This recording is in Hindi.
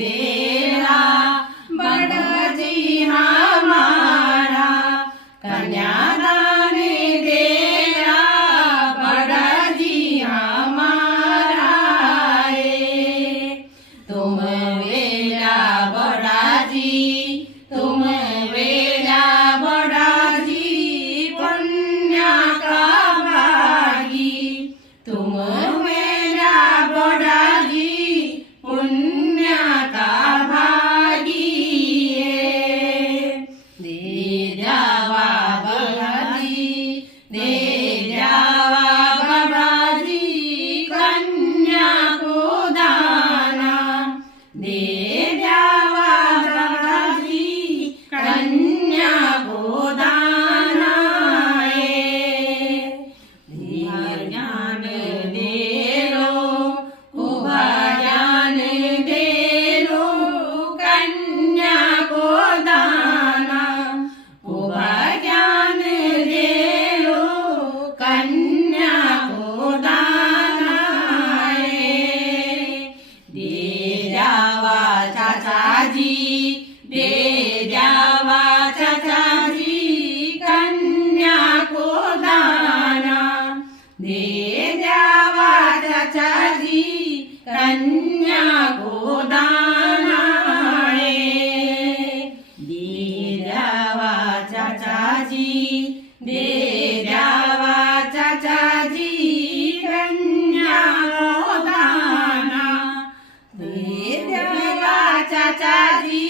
देला बड़जी हमारा कन्यादान देला बड़जी हमारा तुम वेला बड़जी तुम वेला बड़जी पुण्य का भागी तुम वेला बड़जी पुण्य का भागी दे जावा बड़जी दे जावा बड़जी कन्या को दाना दे जावा बड़जी कन्या को दाना ज्ञान दे लो उभा ज्ञान दे लो कन्या को दाना उभा ज्ञान दे लो कन्या को दाना दे जावा चाचाजी दे जावा चाचाजी कन्या को दाना दे जावा चाचाजी कन्या को दाना दे जावा चाचाजी दे जावा चाचाजी कन्या को दाना दे जावा चाचाजी